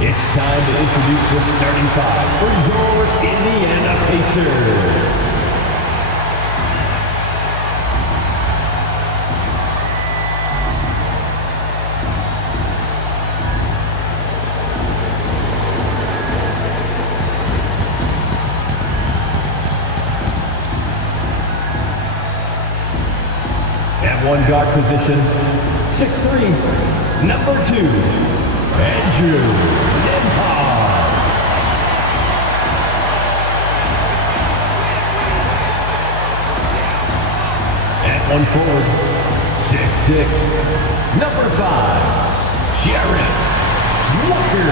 It's time to introduce the starting five for your Indiana Pacers. At one guard position, 6'3", number 2, Andrew Nembhard. At one forward, 6'6", number 5, Jarace Walker.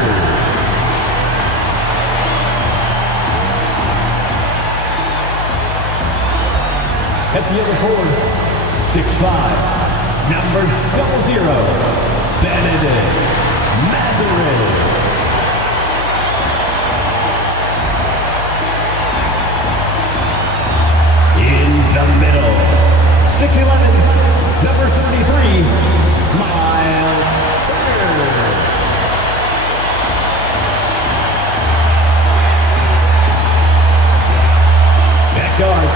At the other forward, 6'5", number 00, Benedict Mathurin. In the middle, 6'11", number 33, Miles Turner. At guard,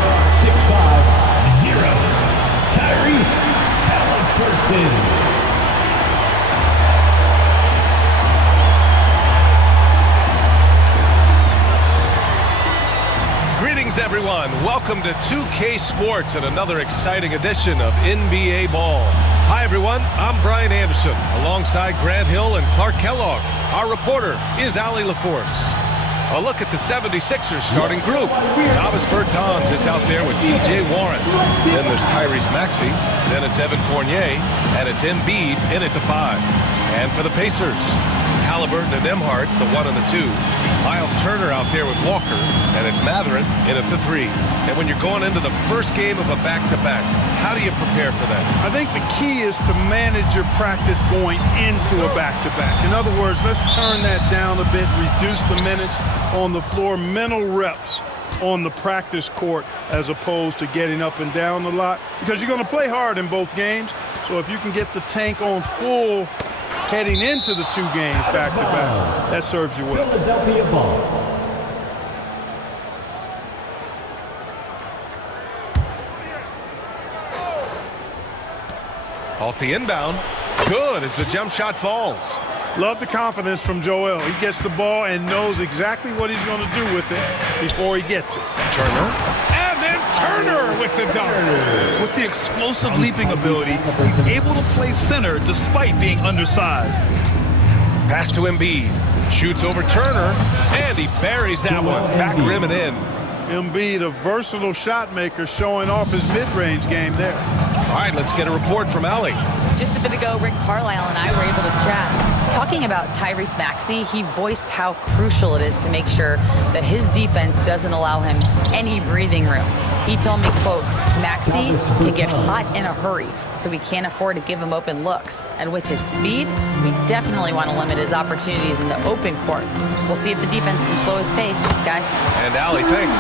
6'5", 0, Tyrese Haliburton. Greetings, everyone. Welcome to 2K Sports and another exciting edition of NBA Ball. Hi, everyone. I'm Brian Anderson, alongside Grant Hill and Clark Kellogg. Our reporter is Allie LaForce. A look at the 76ers starting group. Davis Bertans is out there with T.J. Warren. Then there's Tyrese Maxey. Then it's Evan Fournier. And it's Embiid in at the 5. And for the Pacers, Haliburton and Nembhard, the 1 and the 2. Miles Turner out there with Walker. And it's Mathurin in at the 3. And when you're going into the first game of a back-to-back, how do you prepare for that? I think the key is to manage your practice going into a back-to-back. In other words, let's turn that down a bit, reduce the minutes on the floor, mental reps on the practice court as opposed to getting up and down a lot, because you're going to play hard in both games. So if you can get the tank on full heading into the 2 games back-to-back, that serves you well. Philadelphia ball. Off the inbound. Good as the jump shot falls. Love the confidence from Joel. He gets the ball and knows exactly what he's going to do with it before he gets it. Turner. And then Turner with the dunk. With the explosive leaping ability, he's able to play center despite being undersized. Pass to Embiid. Shoots over Turner. And he buries that one. Back rim and in. Embiid, a versatile shot maker, showing off his mid-range game there. All right, let's get a report from Allie. Just a bit ago, Rick Carlisle and I were able to chat. Talking about Tyrese Maxey, he voiced how crucial it is to make sure that his defense doesn't allow him any breathing room. He told me, quote, Maxey can get hot in a hurry, so we can't afford to give him open looks. And with his speed, we definitely want to limit his opportunities in the open court. We'll see if the defense can slow his pace, guys. And Allie, thanks.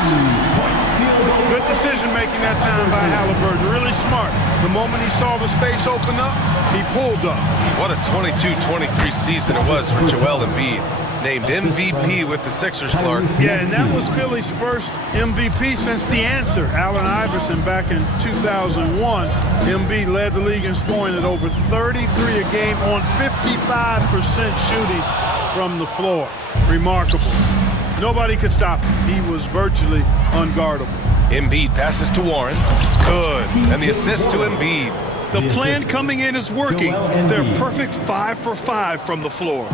Good decision-making that time by Haliburton. Really smart. The moment he saw the space open up, he pulled up. What a 22-23 season it was for Joel Embiid. Named MVP with the Sixers, Clark. Yeah, and that was Philly's first MVP since the answer, Allen Iverson, back in 2001. Embiid led the league in scoring at over 33 a game on 55% shooting from the floor. Remarkable. Nobody could stop him. He was virtually unguardable. Embiid passes to Warren. Good. And the assist to Embiid. The plan coming in is working. They're perfect 5 for 5 from the floor.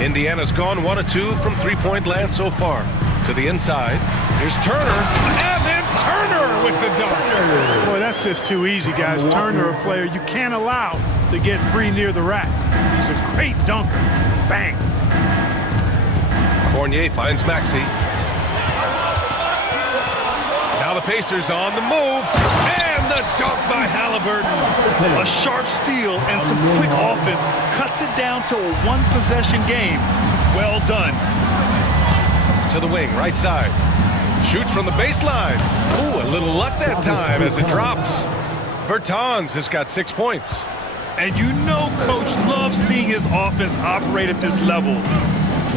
Indiana's gone 1 of 2 from three-point land so far. To the inside. Here's Turner. And then Turner with the dunk. Boy, that's just too easy, guys. Turner, a player you can't allow to get free near the rack. He's a great dunker. Bang. Fournier finds Maxey. Now the Pacers on the move. And the dunk by Haliburton. A sharp steal and some quick offense cuts it down to a one-possession game. Well done. To the wing, right side. Shoots from the baseline. Ooh, a little luck that time as it drops. Bertans has got 6 points. And you know Coach loves seeing his offense operate at this level.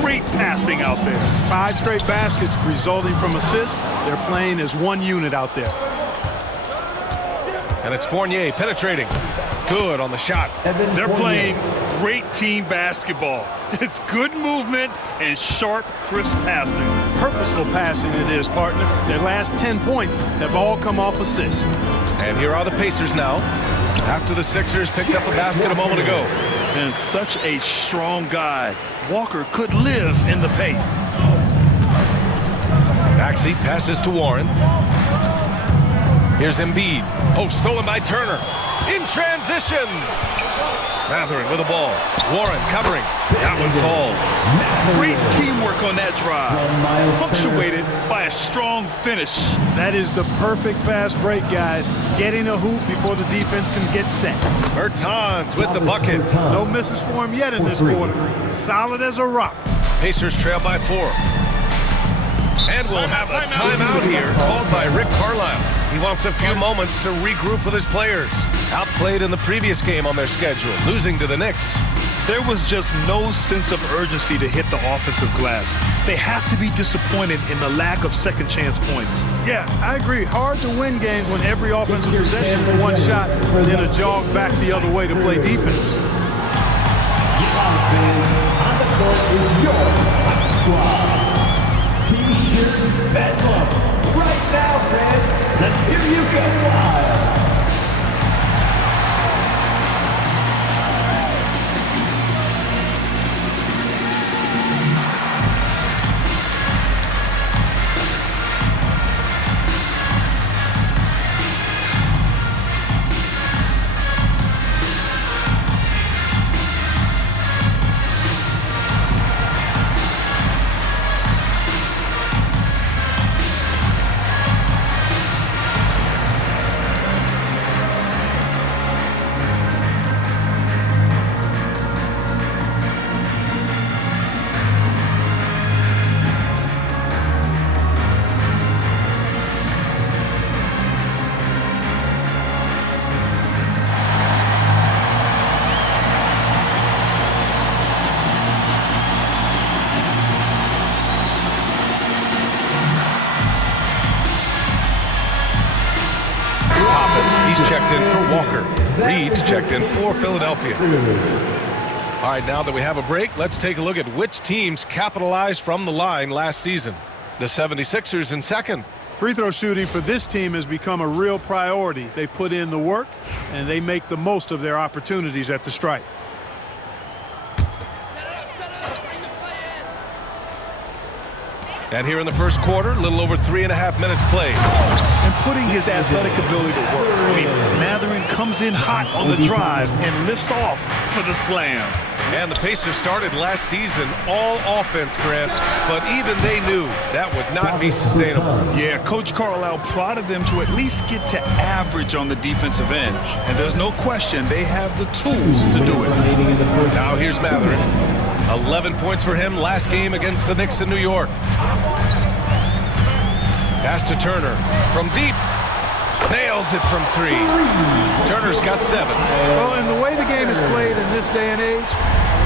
Great passing out there. 5 straight baskets resulting from assists. They're playing as one unit out there. And it's Fournier penetrating. Good on the shot. They're playing great team basketball. It's good movement and sharp, crisp passing. Purposeful passing it is, partner. Their last 10 points have all come off assists. And here are the Pacers now, after the Sixers picked up a basket a moment ago. And such a strong guy. Walker could live in the paint. Maxey passes to Warren. Here's Embiid. Oh, stolen by Turner. In transition. Mathurin with the ball. Warren covering. That one falls. Great teamwork on that drive. Punctuated by a strong finish. That is the perfect fast break, guys. Getting a hoop before the defense can get set. Bertans with the bucket. No misses for him yet in this quarter. Solid as a rock. Pacers trail by 4. And we'll have a timeout here called by Rick Carlisle. He wants a few moments to regroup with his players. Outplayed in the previous game on their schedule, losing to the Knicks. There was just no sense of urgency to hit the offensive glass. They have to be disappointed in the lack of second chance points. Yeah, I agree. Hard to win games when every offensive possession is one shot, then a jog back the other way to play defense. On the court is your squad. T-shirt bedlam. Right now, fans, let's hear you go wild. Checked in for Walker. Reed's checked in for Philadelphia. All right, now that we have a break, let's take a look at which teams capitalized from the line last season. The 76ers in second. Free throw shooting for this team has become a real priority. They've put in the work, and they make the most of their opportunities at the stripe. And here in the first quarter, a little over 3.5 minutes played. And putting his athletic ability to work. I mean, Mathurin comes in hot on the drive and lifts off for the slam. And the Pacers started last season all offense, Grant, but even they knew that would not be sustainable. Yeah, Coach Carlisle prodded them to at least get to average on the defensive end. And there's no question they have the tools to do it. Now here's Mathurin. 11 points for him last game against the Knicks in New York. Pass to Turner from deep. Nails it from 3. Turner's got 7. Well, and the way the game is played in this day and age,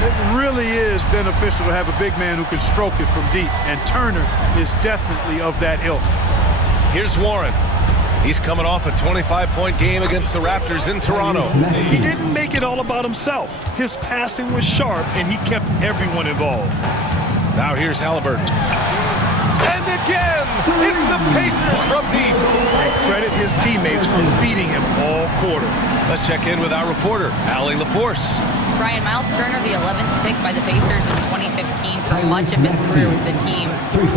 it really is beneficial to have a big man who can stroke it from deep. And Turner is definitely of that ilk. Here's Warren. He's coming off a 25-point game against the Raptors in Toronto. He didn't make it all about himself. His passing was sharp, and he kept everyone involved. Now here's Halliburton. And again, it's the Pacers from deep. Credit his teammates for feeding him all quarter. Let's check in with our reporter, Allie LaForce. Brian, Miles Turner, the 11th pick by the Pacers in 2015 for much of his career with the team.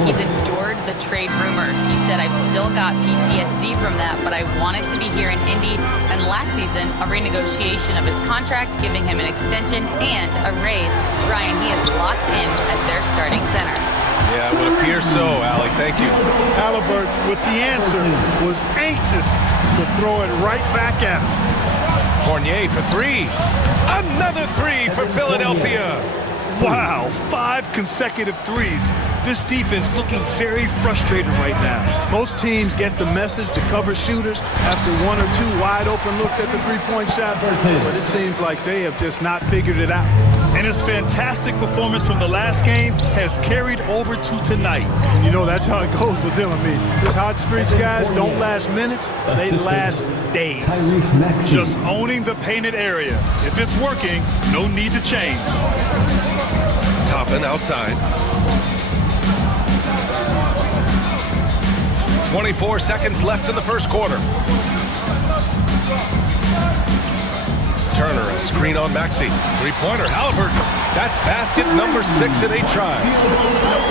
He's endured the trade rumors. He said, I've still got PTSD from that, but I wanted to be here in Indy. And last season, a renegotiation of his contract, giving him an extension and a raise. Brian, he is locked in as their starting center. Yeah, it would appear so, Allie. Thank you. Halliburton, with the answer, was anxious to throw it right back at him. Fournier for 3. Another 3 for Philadelphia. Wow, 5 consecutive threes. This defense looking very frustrated right now. Most teams get the message to cover shooters after 1 or 2 wide open looks at the three-point shot, but it seems like they have just not figured it out. And his fantastic performance from the last game has carried over to tonight. You know, that's how it goes with him. I mean, his hot streaks, guys, don't last minutes. They last days. Tyrese Maxey. Just owning the painted area. If it's working, no need to change. Toppin outside. 24 seconds left in the first quarter. Turner, a screen on Maxey. Three-pointer, Halliburton. That's basket number 6 in 8 tries.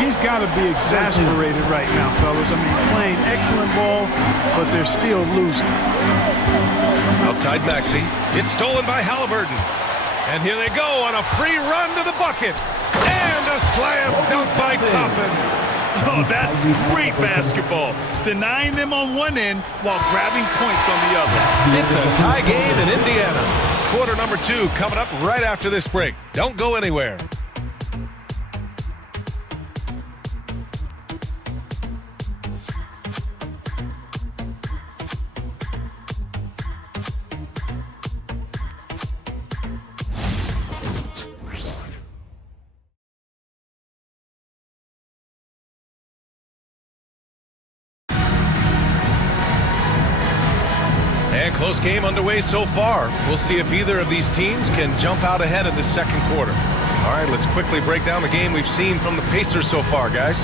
He's got to be exasperated right now, fellas. I mean, playing excellent ball, but they're still losing. Outside Maxey. It's stolen by Halliburton. And here they go on a free run to the bucket. And a slam dunk by Toppin. Oh, that's great basketball. Denying them on one end while grabbing points on the other. It's a tie game in Indiana. Quarter number 2 coming up right after this break. Don't go anywhere. And close game underway so far. We'll see if either of these teams can jump out ahead in the second quarter. All right, let's quickly break down the game we've seen from the Pacers so far, guys.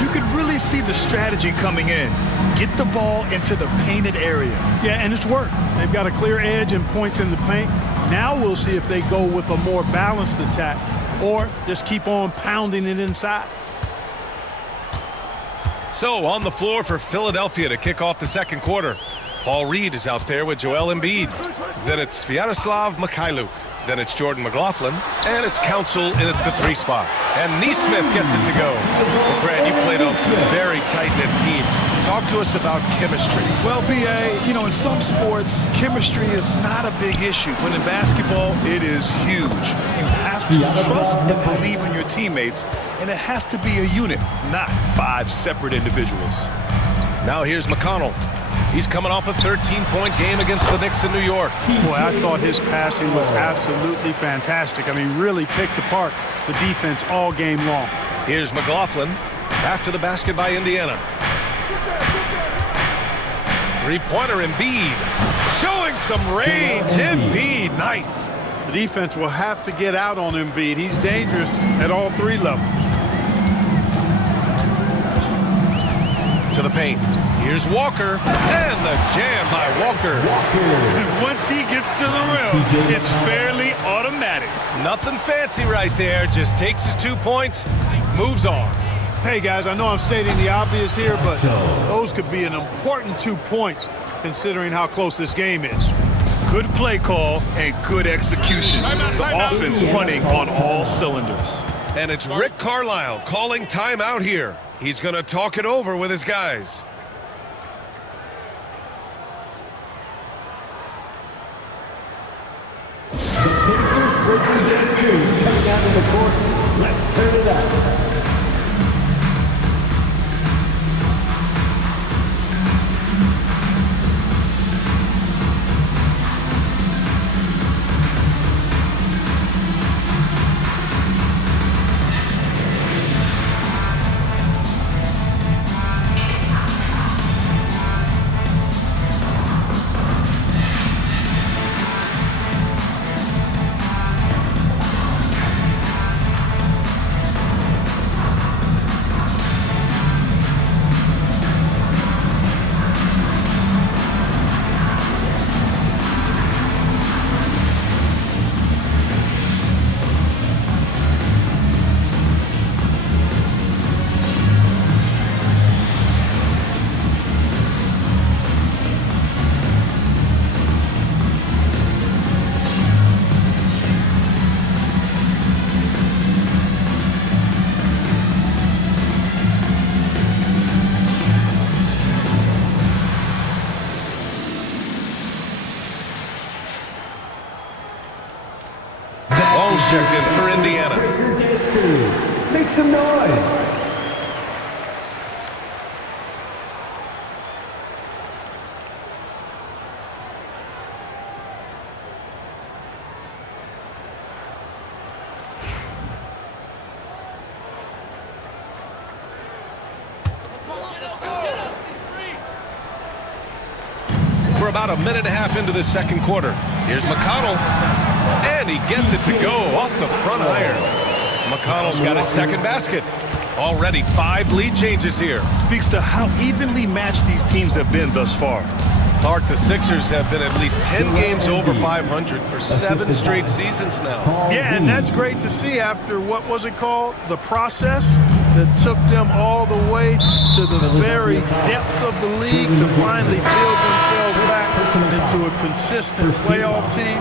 You could really see the strategy coming in. Get the ball into the painted area. Yeah, and it's worked. They've got a clear edge and points in the paint. Now we'll see if they go with a more balanced attack or just keep on pounding it inside. So on the floor for Philadelphia to kick off the second quarter. Paul Reed is out there with Joel Embiid. Then it's Sviatoslav Mikhailuk. Then it's Jordan McLaughlin. And it's Council in at the 3 spot. And Neesmith gets it to go. Well, Grant, you played on some very tight-knit teams. Talk to us about chemistry. Well, B.A., you know, in some sports, chemistry is not a big issue. But in basketball, it is huge. You have to trust and believe in your teammates. And it has to be a unit, not 5 separate individuals. Now here's McConnell. He's coming off a 13-point game against the Knicks in New York. Boy, I thought his passing was absolutely fantastic. I mean, really picked apart the defense all game long. Here's McLaughlin after the basket by Indiana. Three-pointer Embiid. Showing some range. Embiid, nice. The defense will have to get out on Embiid. He's dangerous at all 3 levels. To the paint. Here's Walker. And the jam by Walker. And once he gets to the rim, it's fairly automatic. Nothing fancy right there. Just takes his 2 points, moves on. Hey, guys, I know I'm stating the obvious here, but those could be an important 2 points considering how close this game is. Good play call and good execution. The offense running on all cylinders. And it's Rick Carlisle calling timeout here. He's going to talk it over with his guys. The Pacers breaking dance crew coming out of the court. Let's turn it up. Checked in for Indiana. Dance crew, make some noise. about a minute and a half into the second quarter. Here's McConnell, and he gets it to go off the front iron. McConnell's got his second basket. Already 5 lead changes here. Speaks to how evenly matched these teams have been thus far. Clark, the Sixers have been at least 10 games over 500 for 7 straight seasons now. Yeah, and that's great to see after, what was it called? The process that took them all the way to the very depths of the league to finally build themselves back into a consistent playoff team.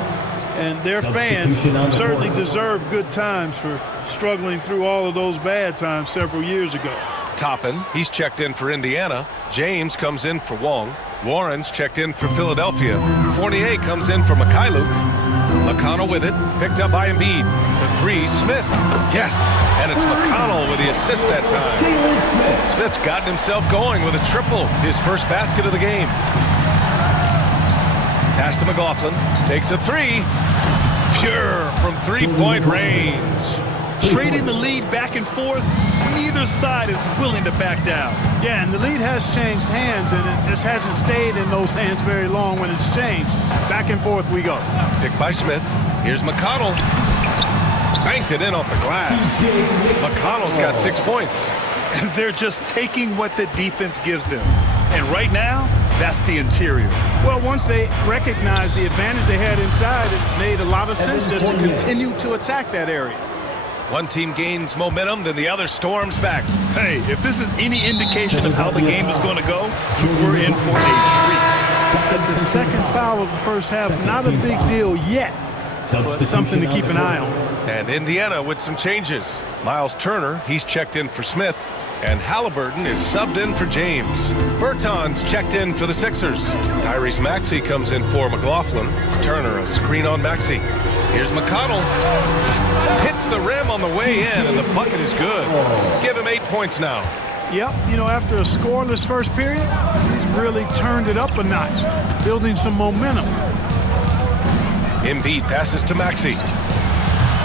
And their fans certainly deserve good times for struggling through all of those bad times several years ago. Toppin, he's checked in for Indiana. James comes in for Wong. Warren's checked in for Philadelphia. Fournier comes in for Mikhailuk. McConnell with it, picked up by Embiid. For 3, Smith. Yes, and it's McConnell with the assist that time. Smith's gotten himself going with a triple, his first basket of the game. Pass to McLaughlin, takes a 3. Pure from 3-point range. Trading the lead back and forth, neither side is willing to back down. Yeah, and the lead has changed hands, and it just hasn't stayed in those hands very long when it's changed. Back and forth we go. Picked by Smith. Here's McConnell. Banked it in off the glass. McConnell's got 6 points. They're just taking what the defense gives them. And right now, that's the interior. Well, once they recognized the advantage they had inside, it made a lot of sense just to continue to attack that area. One team gains momentum, then the other storms back. Hey, if this is any indication of how the game is going to go, we're in for a treat. That's the second foul of the first half. Not a big deal yet, but something to keep an eye on. And Indiana with some changes. Miles Turner, he's checked in for Smith. And Halliburton is subbed in for James. Bertans checked in for the Sixers. Tyrese Maxey comes in for McLaughlin. Turner a screen on Maxey. Here's McConnell. Hits the rim on the way in, and the bucket is good. Give him 8 points now. Yep, you know, after a scoreless first period, he's really turned it up a notch, building some momentum. Embiid passes to Maxey.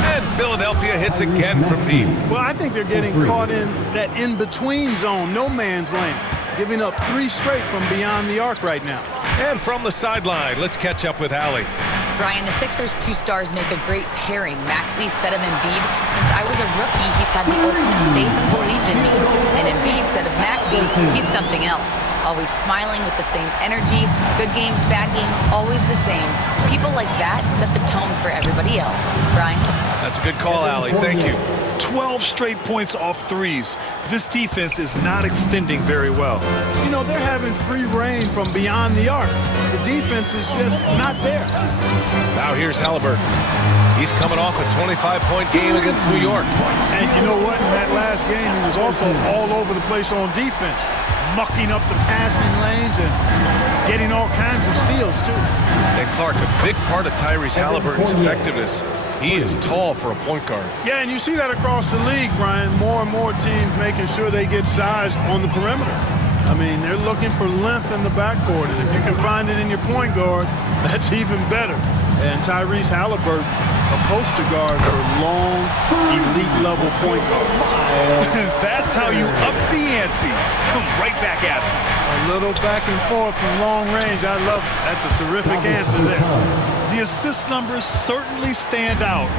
And Philadelphia hits again from deep. Well, I think they're getting caught in that in-between zone, no man's land, giving up 3 straight from beyond the arc right now. And from the sideline, let's catch up with Allie. Brian, the Sixers' 2 stars make a great pairing. Maxey said of Embiid, since I was a rookie, he's had the ultimate faith and believed in me. And Embiid said of Maxey, he's something else. Always smiling with the same energy. Good games, bad games, always the same. People like that set the tone for everybody else. Brian? That's a good call, Allie. Thank you. 12 straight points off threes. This defense is not extending very well. You know, they're having free reign from beyond the arc. The defense is just not there. Now here's Halliburton. He's coming off a 25-point game against New York. And you know what? In that last game, he was also all over the place on defense, mucking up the passing lanes and getting all kinds of steals, too. And Clark, a big part of Tyrese Halliburton's effectiveness. He is tall for a point guard. Yeah, and you see that across the league, Brian. More and more teams making sure they get size on the perimeter. I mean, they're looking for length in the backcourt, and if you can find it in your point guard, that's even better. And Tyrese Halliburton, a poster guard for long, elite-level point guard. That's how you up the ante. Come right back at it. A little back and forth from long range. I love it. That's a terrific answer there. The assist numbers certainly stand out.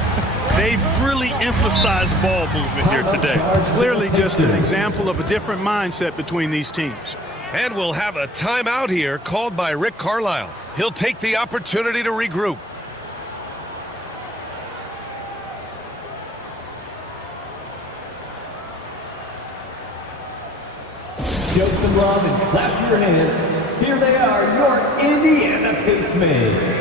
They've really emphasized ball movement here today. Clearly just an example of a different mindset between these teams. And we'll have a timeout here called by Rick Carlisle. He'll take the opportunity to regroup. Show some love and clap your hands. Here they are, your Indiana Pacemates.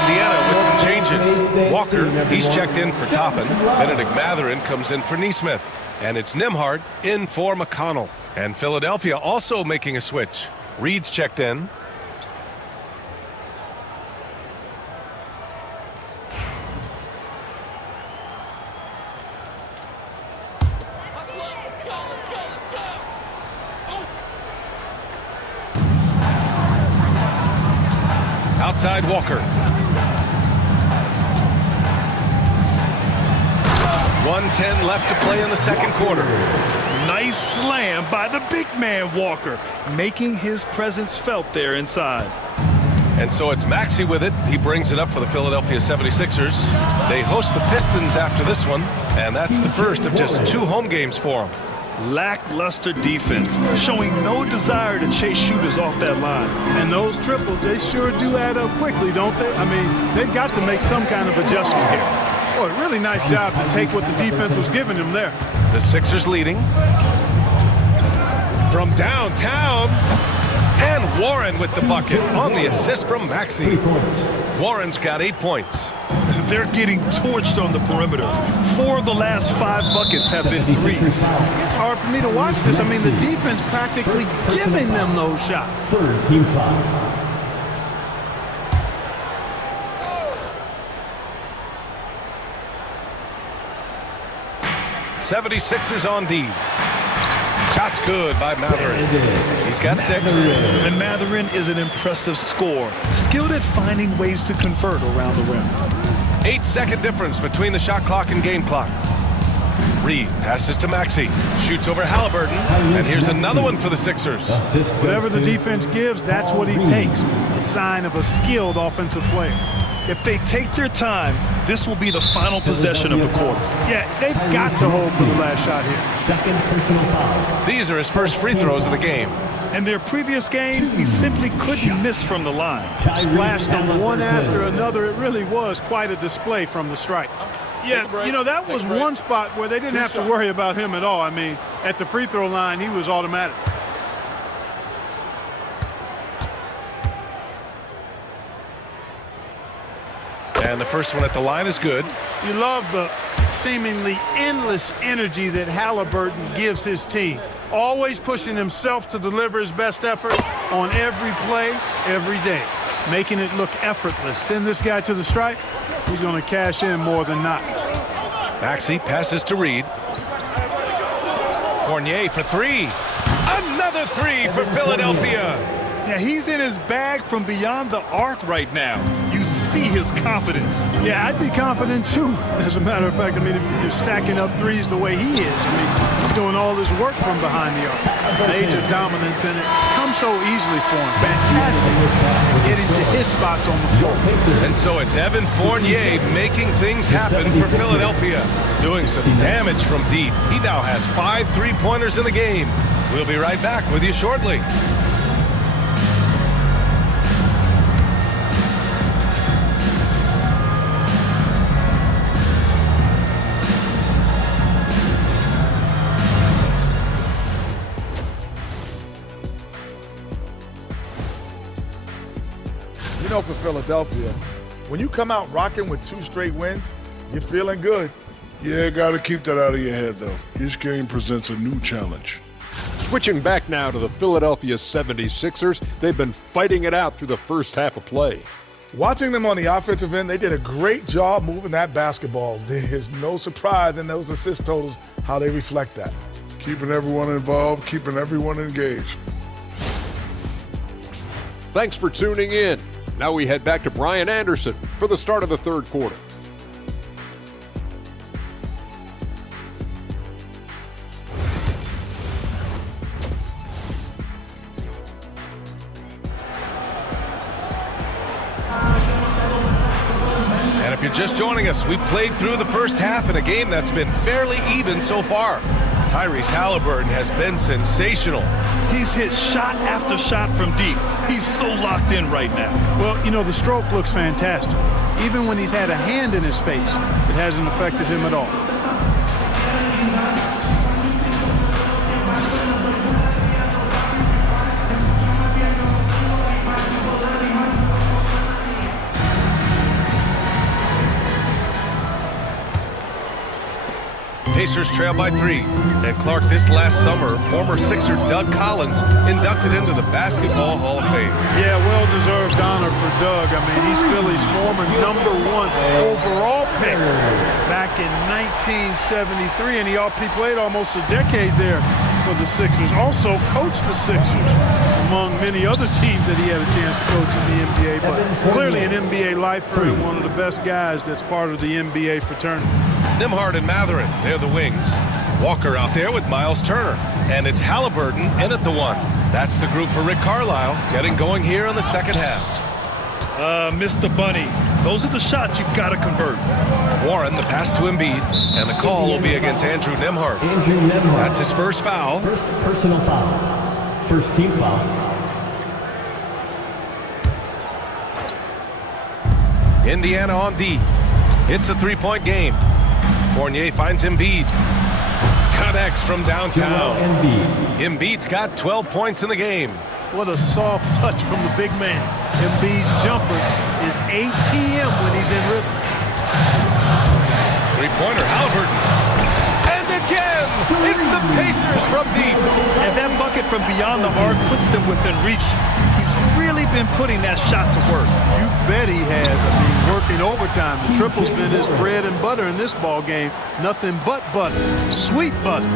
Indiana with some changes. Walker, he's checked in for Toppin. Benedict Mathurin comes in for Neesmith. And it's Nembhard in for McConnell. And Philadelphia also making a switch. Reed's checked in. Outside Walker. 1:10 left to play in the second quarter. Nice slam by the big man Walker, making his presence felt there inside. And so it's Maxey with it. He brings it up for the Philadelphia 76ers. They host the Pistons after this one, and that's the first of just 2 home games for them. Lackluster defense, showing no desire to chase shooters off that line. And those triples, they sure do add up quickly, don't they? I mean, they've got to make some kind of adjustment here. Oh, a really nice job to take what the defense was giving them there. The Sixers leading. From downtown. And Warren with the bucket on the assist from Maxey. Warren's got 8 points. They're getting torched on the perimeter. 4 of the last 5 buckets have been threes. It's hard for me to watch this. I mean, the defense practically giving them those shots. Third team foul. '76ers on D. Shot's good by Mathurin. He's got 6. And Mathurin is an impressive scorer, skilled at finding ways to convert around the rim. 8-second difference between the shot clock and game clock. Reed passes to Maxey, shoots over Halliburton, and here's another one for the Sixers. Whatever the defense gives, that's what he takes. A sign of a skilled offensive player. If they take their time, this will be the final possession of the quarter. Yeah, they've got to hold for the last shot here. Second personal foul. These are his first free throws of the game. In their previous game, he simply couldn't miss from the line. Splashed them one after another. It really was quite a display from the stripe. Yeah, you know, that was one spot where they didn't have to worry about him at all. I mean, at the free throw line, he was automatic. And the first one at the line is good. You love the seemingly endless energy that Halliburton gives his team. Always pushing himself to deliver his best effort on every play, every day. Making it look effortless. Send this guy to the stripe, he's going to cash in more than not. Maxey passes to Reed. Fournier for 3. Another 3 for Philadelphia. Yeah, he's in his bag from beyond the arc right now. You see his confidence. Yeah, I'd be confident too. As a matter of fact, I mean, if you're stacking up threes the way he is, I mean, he's doing all this work from behind the arc. Major dominance, and it comes so easily for him. Fantastic getting to his spots on the floor. And so it's Evan Fournier making things happen for Philadelphia. Doing some damage from deep. He now has 5 3-pointers in the game. We'll be right back with you shortly. You know, for Philadelphia, when you come out rocking with 2 straight wins, you're feeling good. Yeah, got to keep that out of your head, though. Each game presents a new challenge. Switching back now to the Philadelphia 76ers, they've been fighting it out through the first half of play. Watching them on the offensive end, they did a great job moving that basketball. There's no surprise in those assist totals how they reflect that. Keeping everyone involved, keeping everyone engaged. Thanks for tuning in. Now we head back to Brian Anderson for the start of the third quarter. And if you're just joining us, we played through the first half in a game that's been fairly even so far. Tyrese Halliburton has been sensational. He's hit shot after shot from deep. He's so locked in right now. Well, you know, the stroke looks fantastic. Even when he's had a hand in his face, it hasn't affected him at all. Pacers trail by 3. And Clark, this last summer, former Sixer Doug Collins inducted into the Basketball Hall of Fame. Yeah, well-deserved honor for Doug. I mean, he's Philly's former #1 overall pick back in 1973, and he played almost a decade there for the Sixers. Also coached the Sixers, among many other teams that he had a chance to coach in the NBA, but clearly an NBA lifer and one of the best guys that's part of the NBA fraternity. Nembhard and Mathurin, they're the wings. Walker out there with Miles Turner. And it's Halliburton in at the 1. That's the group for Rick Carlisle, getting going here in the second half. Mr. Bunny, those are the shots you've got to convert. Warren, the pass to Embiid, and the call will be against Andrew Nembhard. Andrew Nembhard. That's his first foul. First personal foul. First team foul. Indiana on D. It's a 3-point game. Fournier finds Embiid. Connects from downtown. Embiid's got 12 points in the game. What a soft touch from the big man. Embiid's jumper is ATM when he's in rhythm. Three-pointer, Halliburton. And again, it's the Pacers from deep. And that bucket from beyond the arc puts them within reach. He's really been putting that shot to work. You bet he has. I mean, working overtime. The triple's been his bread and butter in this ball game. Nothing but butter. Sweet butter.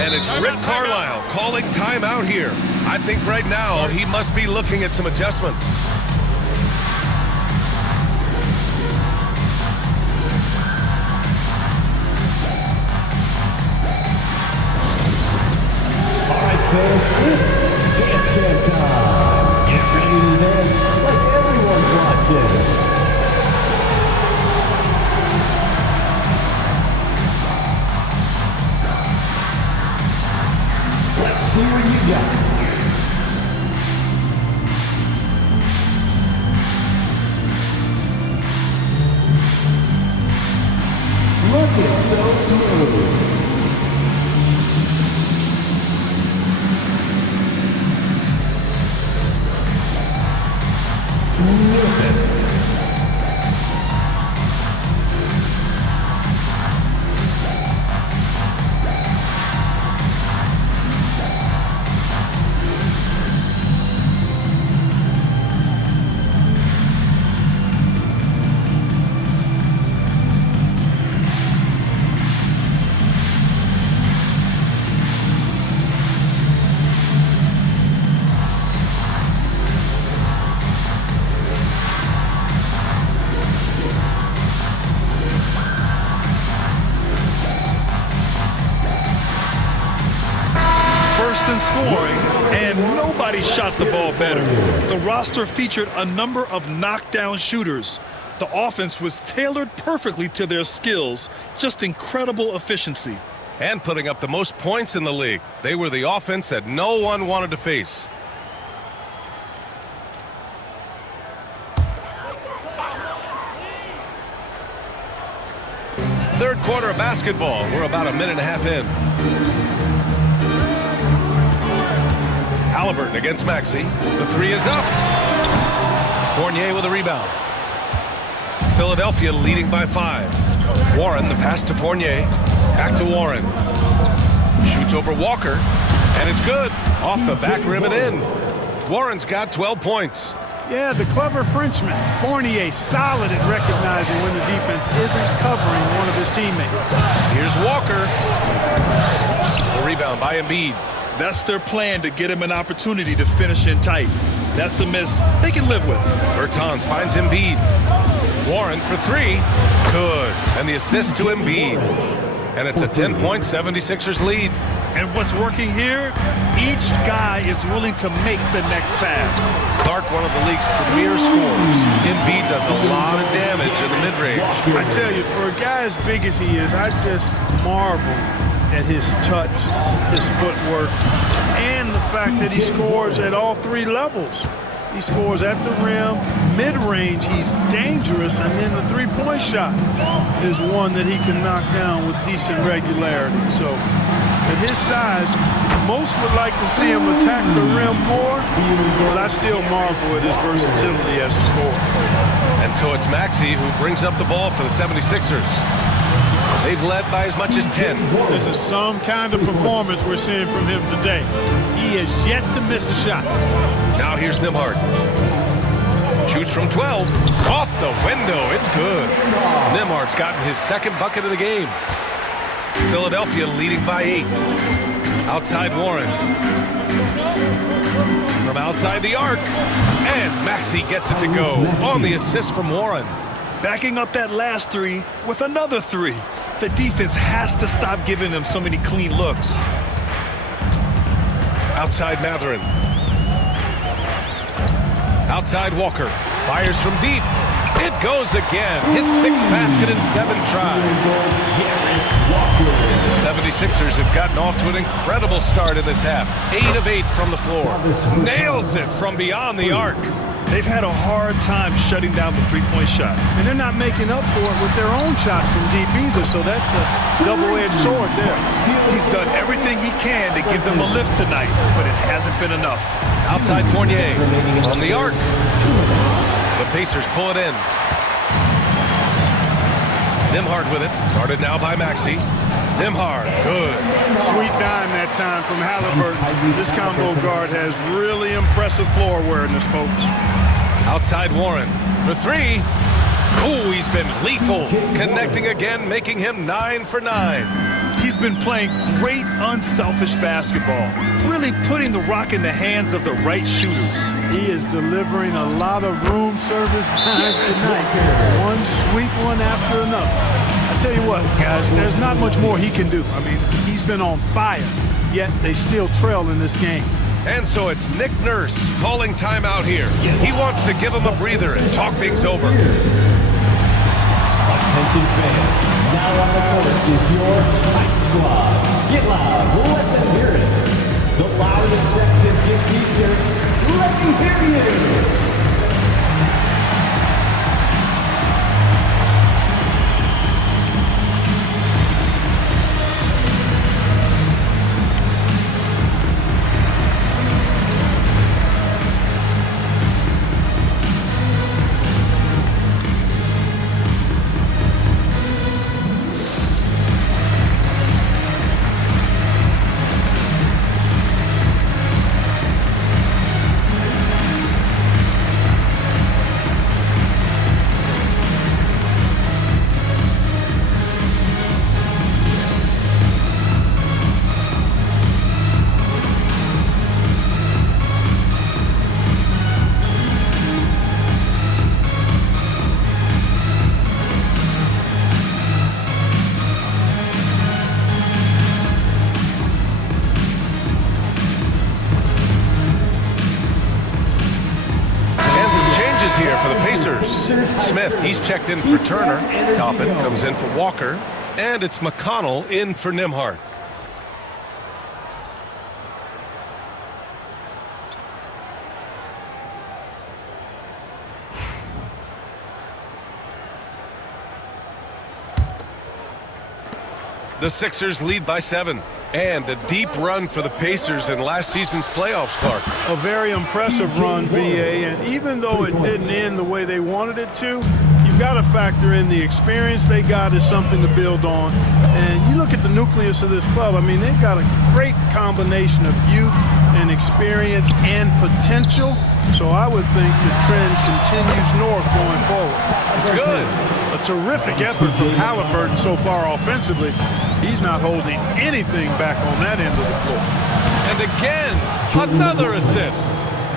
And it's Rick Carlisle calling timeout here. I think right now he must be looking at some adjustments. All right, fans, it's dance cam time. Get ready to dance like everyone's watching. Let's see what you got. Look at those moves. Look at it. In scoring, and nobody shot the ball better. The roster featured a number of knockdown shooters. The offense was tailored perfectly to their skills. Just incredible efficiency. And putting up the most points in the league. They were the offense that no one wanted to face. Third quarter of basketball. We're about a minute and a half in. Halliburton against Maxey. The three is up. Fournier with a rebound. Philadelphia leading by 5. Warren, the pass to Fournier. Back to Warren. Shoots over Walker. And it's good. Off the back rim and in. Warren's got 12 points. Yeah, the clever Frenchman. Fournier solid at recognizing when the defense isn't covering one of his teammates. Here's Walker. The rebound by Embiid. That's their plan, to get him an opportunity to finish in tight. That's a miss they can live with. Bertans finds Embiid. Warren for 3. Good. And the assist to Embiid. And it's a 10-point 76ers lead. And what's working here? Each guy is willing to make the next pass. Clark, one of the league's premier scorers. Embiid does a lot of damage in the mid-range. I tell you, for a guy as big as he is, I just marvel at his touch, his footwork, and the fact that he scores at all 3 levels. He scores at the rim, mid-range, he's dangerous, and then the three-point shot is one that he can knock down with decent regularity. So, at his size, most would like to see him attack the rim more, but I still marvel at his versatility as a scorer. And so it's Maxey who brings up the ball for the 76ers. They've led by as much as 10. This is some kind of performance we're seeing from him today. He has yet to miss a shot. Now here's Nembhard. Shoots from 12. Off the window. It's good. Nembhard's gotten his second bucket of the game. Philadelphia leading by 8. Outside Warren. From outside the arc. And Maxey gets it to go on the assist from Warren. Backing up that last three with another three. The defense has to stop giving them so many clean looks. Outside Mathurin. Outside Walker. Fires from deep. It goes again. His 6th basket in 7 tries. The 76ers have gotten off to an incredible start in this half. 8 of 8 from the floor. Nails it from beyond the arc. They've had a hard time shutting down the three-point shot. And they're not making up for it with their own shots from deep either, so that's a double-edged sword there. He's done everything he can to give them a lift tonight, but it hasn't been enough. Outside Fournier from the arc. The Pacers pull it in. Nembhard with it. Guarded now by Maxey. Nembhard, good. Sweet dime that time from Halliburton. This combo guard has really impressive floor awareness, folks. Outside Warren for 3. Oh, he's been lethal. Connecting again, making him 9 for 9. He's been playing great, unselfish basketball, really putting the rock in the hands of the right shooters. He is delivering a lot of room service times tonight. One sweet one after another. I tell you what, guys, there's not much more he can do. I mean, he's been on fire, yet they still trail in this game. And so it's Nick Nurse calling timeout here. He wants to give him a breather and talk things over. Attention fans, now on the court is your Hype Squad. Get loud, let them hear it. The loudest sections get t-shirts. Let me hear you. Here for the Pacers. Smith, he's checked in for Turner. Toppin comes in for Walker. And it's McConnell in for Nembhard. The Sixers lead by 7. And a deep run for the Pacers in last season's playoffs, Clark. A very impressive run, BA, and even though it didn't end the way they wanted it to, you've got to factor in the experience they got as something to build on. And you look at the nucleus of this club, I mean, they've got a great combination of youth and experience and potential. So I would think the trend continues north going forward. It's good. A terrific effort from Halliburton so far offensively. He's not holding anything back on that end of the floor. And again, another assist.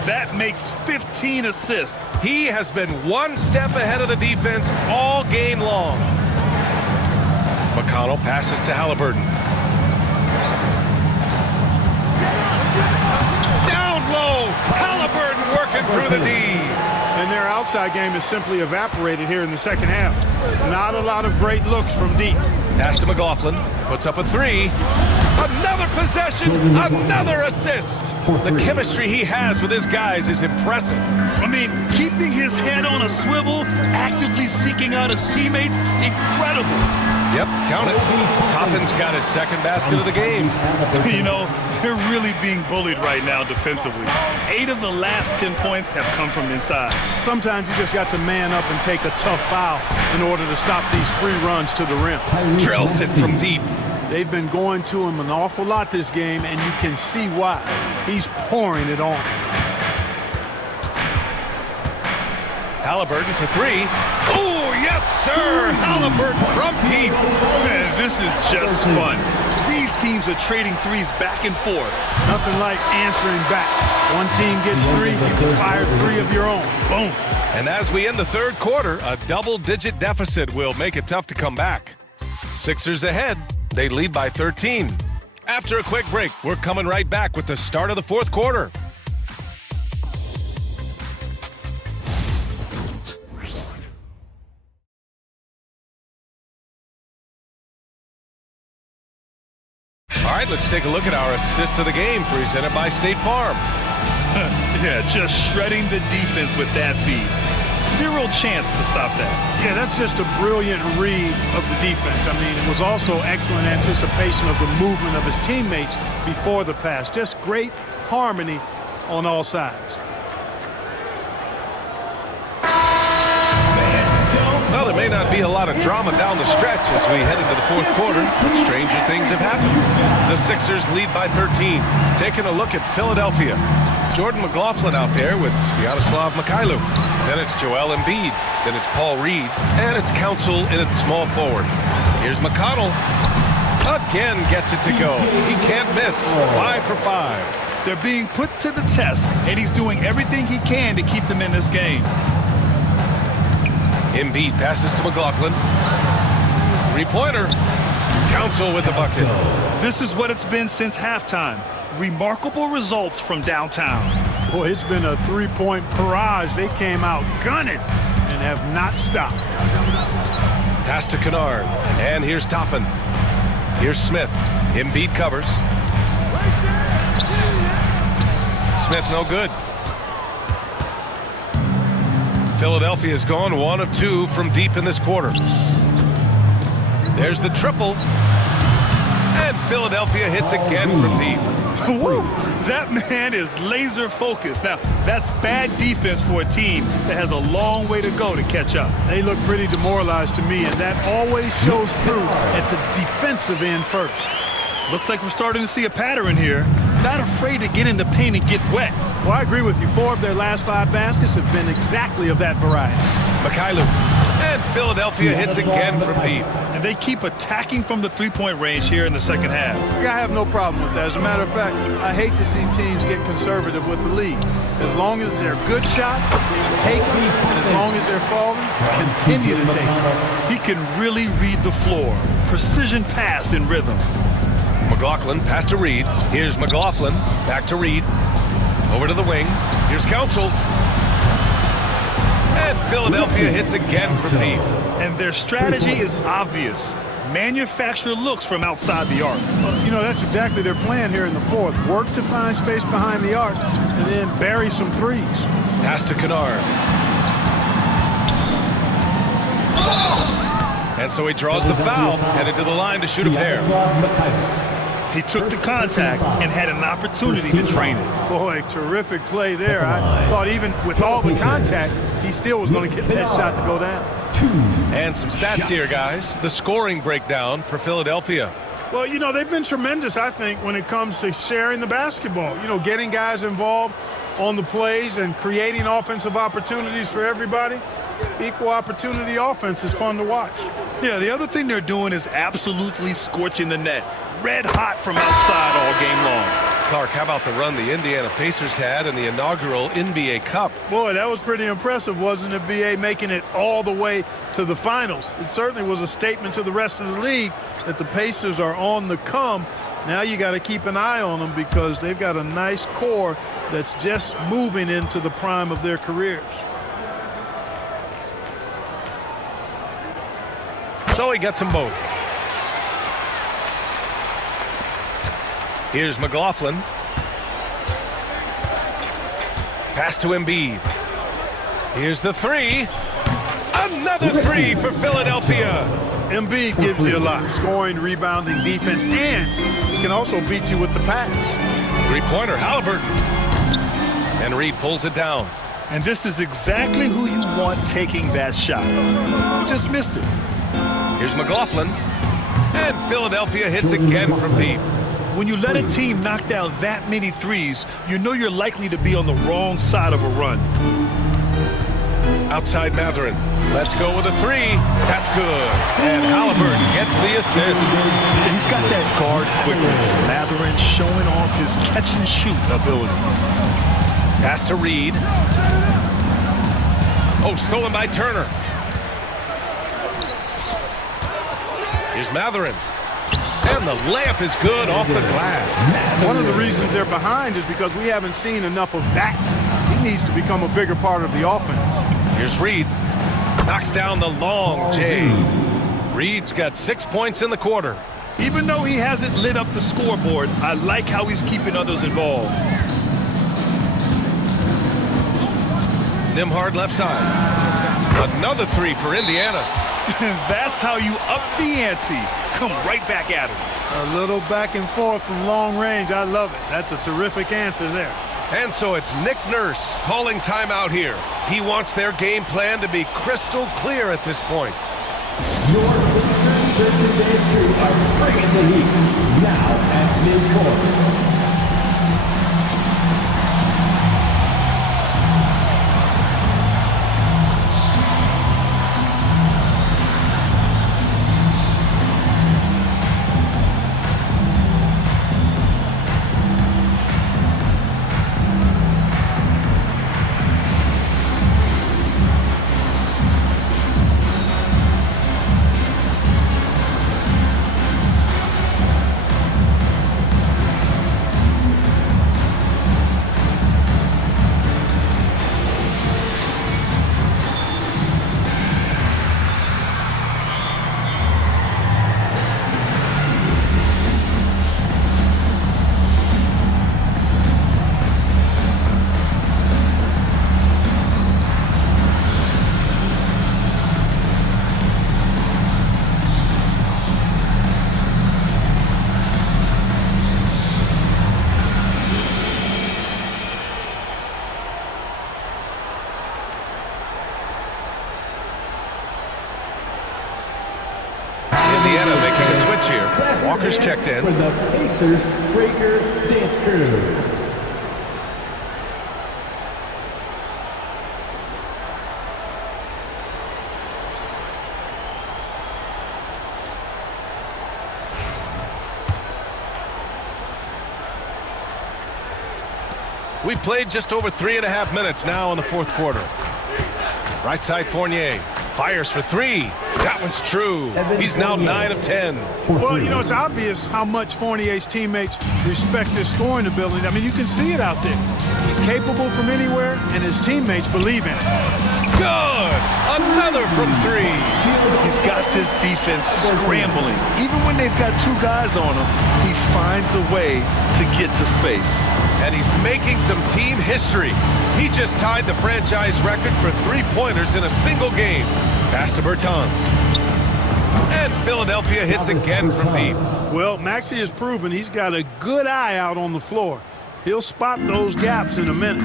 That makes 15 assists. He has been one step ahead of the defense all game long. McConnell passes to Halliburton. Down low, Halliburton working through the D. And their outside game is simply evaporated here in the second half. Not a lot of great looks from deep. Pass to McLaughlin, puts up a 3. Another possession, another assist. The chemistry he has with his guys is impressive. I mean, keeping his head on a swivel, actively seeking out his teammates, incredible. Yep, count it. Toppin's got his second basket of the game. You know, they're really being bullied right now defensively. 8 of the last 10 points have come from inside. Sometimes you just got to man up and take a tough foul in order to stop these free runs to the rim. Drills it from deep. They've been going to him an awful lot this game, and you can see why. He's pouring it on. Halliburton for 3. Oh, yes, sir! Halliburton from deep. Man, this is just fun. These teams are trading threes back and forth. Nothing like answering back. One team gets 3, you can fire 3 of your own. Boom. And as we end the third quarter, a double-digit deficit will make it tough to come back. Sixers ahead. They lead by 13. After a quick break, we're coming right back with the start of the fourth quarter. All right, let's take a look at our assist of the game presented by State Farm. Yeah, just shredding the defense with that feed. Zero chance to stop that. Yeah, that's just a brilliant read of the defense. I mean, it was also excellent anticipation of the movement of his teammates before the pass. Just great harmony on all sides. Well, there may not be a lot of drama down the stretch as we head into the fourth quarter, but stranger things have happened. The Sixers lead by 13. Taking a look at Philadelphia. Jordan McLaughlin out there with Sviatoslav Mikhailuk. Then it's Joel Embiid. Then it's Paul Reed. And it's Council in at small forward. Here's McConnell. Again gets it to go. He can't miss. 5 for 5. They're being put to the test, and he's doing everything he can to keep them in this game. Embiid passes to McLaughlin. Three-pointer. Council with the bucket. This is what it's been since halftime. Remarkable results from downtown. Boy, it's been a three-point barrage. They came out gunning and have not stopped. Pass to Kennard. And here's Toppin. Here's Smith. Embiid covers. Smith no good. Philadelphia's gone 1 of 2 from deep in this quarter. There's the triple. And Philadelphia hits again from deep. Woo! That man is laser focused. Now, that's bad defense for a team that has a long way to go to catch up. They look pretty demoralized to me, and that always shows through at the defensive end first. Looks like we're starting to see a pattern here. Not afraid to get in the paint and get wet. Well, I agree with you. 4 of their last 5 baskets have been exactly of that variety. Mikhailuk. And Philadelphia hits again from deep. And they keep attacking from the three-point range here in the second half. I have no problem with that. As a matter of fact, I hate to see teams get conservative with the lead. As long as they're good shots, take them. And as long as they're falling, continue to take them. He can really read the floor. Precision pass in rhythm. McLaughlin, pass to Reed. Here's McLaughlin, back to Reed. Over to the wing. Here's Council. And Philadelphia hits again from deep. And their strategy is obvious. Manufacture looks from outside the arc. Well, you know, that's exactly their plan here in the fourth. Work to find space behind the arc and then bury some threes. Pass to Kennard. And so he draws the foul, headed to the line to shoot a pair. He took the contact and had an opportunity to drain it. Boy, terrific play there. I thought even with all the contact, he still was going to get that shot to go down. And some stats here, guys. The scoring breakdown for Philadelphia. Well, you know, they've been tremendous, I think, when it comes to sharing the basketball. You know, getting guys involved on the plays and creating offensive opportunities for everybody. Equal opportunity offense is fun to watch. Yeah, the other thing they're doing is absolutely scorching the net. Red hot from outside all game long. Clark, how about the run the Indiana Pacers had in the inaugural NBA Cup? Boy, that was pretty impressive, wasn't it, B.A., making it all the way to the finals? It certainly was a statement to the rest of the league that the Pacers are on the come. Now you got to keep an eye on them because they've got a nice core that's just moving into the prime of their careers. So he gets them both. Here's McLaughlin. Pass to Embiid. Here's the three. Another three for Philadelphia. Embiid gives you a lot. Scoring, rebounding, defense, and he can also beat you with the pass. Three-pointer, Halliburton. And Reed pulls it down. And this is exactly who you want taking that shot. He just missed it. Here's McLaughlin. And Philadelphia hits again from deep. When you let a team knock down that many threes, you know you're likely to be on the wrong side of a run. Outside Mathurin. Let's go with a three. That's good. And Halliburton gets the assist. He's got that guard quickness. Mathurin showing off his catch-and-shoot ability. Pass to Reed. Oh, stolen by Turner. Here's Mathurin. And the layup is good off the glass. One of the reasons they're behind is because we haven't seen enough of that. He needs to become a bigger part of the offense. Here's Reed. Knocks down the long J. Reed's got 6 points in the quarter. Even though he hasn't lit up the scoreboard, I like how he's keeping others involved. Nembhard left side. Another three for Indiana. That's how you up the ante. Come right back at him. A little back and forth from long range. I love it. That's a terrific answer there. And so it's Nick Nurse calling timeout here. He wants their game plan to be crystal clear at this point. Your Pacers versus dance crew are bringing the heat. Now at midcourt. Indiana making a switch here. Walker's checked in. For the Pacers Breaker Dance Crew. We've played just over 3.5 minutes now in the fourth quarter. Right side Fournier. Fires for three. That one's true. He's now 9 of 10. Well, you know, it's obvious how much Fournier's teammates respect his scoring ability. I mean, you can see it out there. He's capable from anywhere, and his teammates believe in it. Good! Another from three. He's got this defense scrambling. Even when they've got two guys on him, he finds a way to get to space. And he's making some team history. He just tied the franchise record for three-pointers in a single game. Pass to Bertans. And Philadelphia hits again from deep. Well, Maxey has proven he's got a good eye out on the floor. He'll spot those gaps in a minute.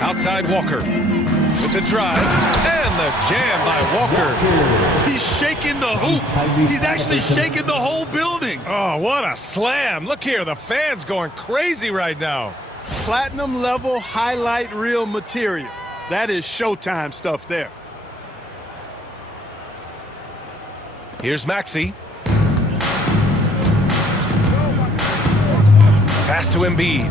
Outside Walker with the drive and the jam by Walker. He's shaking the hoop. He's actually shaking the whole building. Oh, what a slam. Look here, the fans going crazy right now. Platinum level highlight reel material. That is Showtime stuff there. Here's Maxey. Pass to Embiid.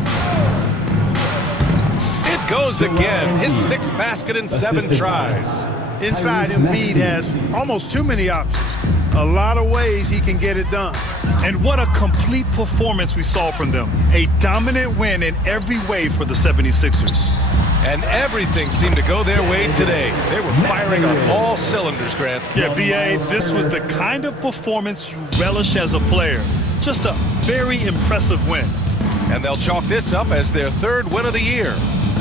It goes again. His sixth basket in 7 tries. Inside, Embiid has almost too many options. A lot of ways he can get it done. And what a complete performance we saw from them. A dominant win in every way for the 76ers. And everything seemed to go their way today. They were firing on all cylinders, Grant. Yeah, B.A., this was the kind of performance you relish as a player. Just a very impressive win. And they'll chalk this up as their 3rd win of the year.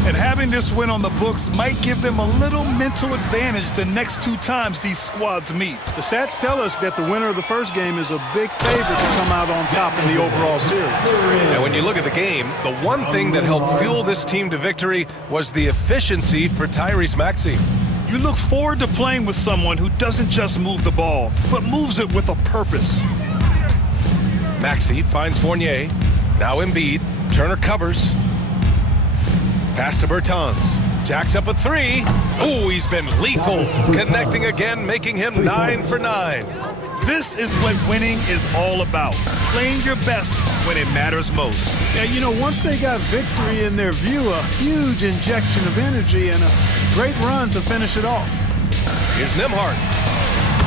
And having this win on the books might give them a little mental advantage the next 2 times these squads meet. The stats tell us that the winner of the first game is a big favorite to come out on top in the overall series. And when you look at the game, the one thing that helped fuel this team to victory was the efficiency for Tyrese Maxey. You look forward to playing with someone who doesn't just move the ball, but moves it with a purpose. Maxey finds Fournier. Now Embiid. Turner covers. Pass to Bertans. Jacks up a 3. Ooh, he's been lethal. Connecting again, making him 9 for 9. This is what winning is all about. Playing your best when it matters most. Yeah, you know, once they got victory in their view, a huge injection of energy and a great run to finish it off. Here's Nembhard.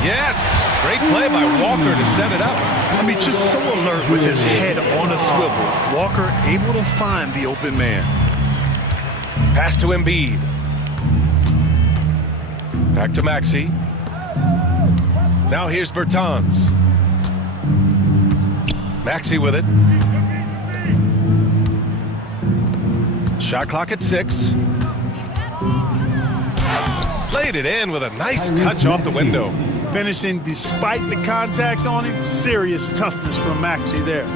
Yes! Great play by Walker to set it up. I mean, just so alert with his head on a swivel. Walker able to find the open man. Pass to Embiid. Back to Maxey. Now here's Bertans. Maxey with it. Shot clock at 6. Played it in with a nice touch off the window. Finishing despite the contact on him. Serious toughness from Maxey there.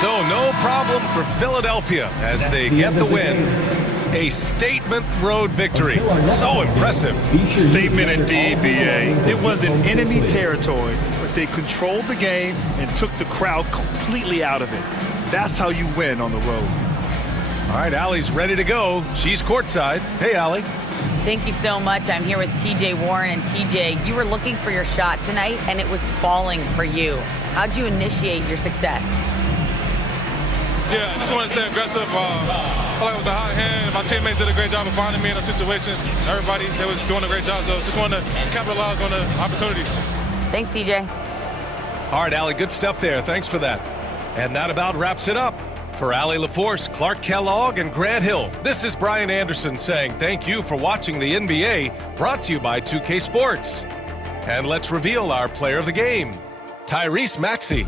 So no problem for Philadelphia as they get the win. A statement road victory. So impressive. Statement indeed, BA. It was in enemy territory, but they controlled the game and took the crowd completely out of it. That's how you win on the road. All right, Allie's ready to go. She's courtside. Hey, Allie. Thank you so much. I'm here with TJ Warren. And TJ, you were looking for your shot tonight, and it was falling for you. How'd you initiate your success? Yeah, I just wanted to stay aggressive. I felt like it was a hot hand. My teammates did a great job of finding me in those situations. Everybody, they was doing a great job. So just wanted to capitalize on the opportunities. Thanks, TJ. All right, Allie, good stuff there. Thanks for that. And that about wraps it up. For Allie LaForce, Clark Kellogg, and Grant Hill, this is Brian Anderson saying thank you for watching the NBA, brought to you by 2K Sports. And let's reveal our player of the game, Tyrese Maxey.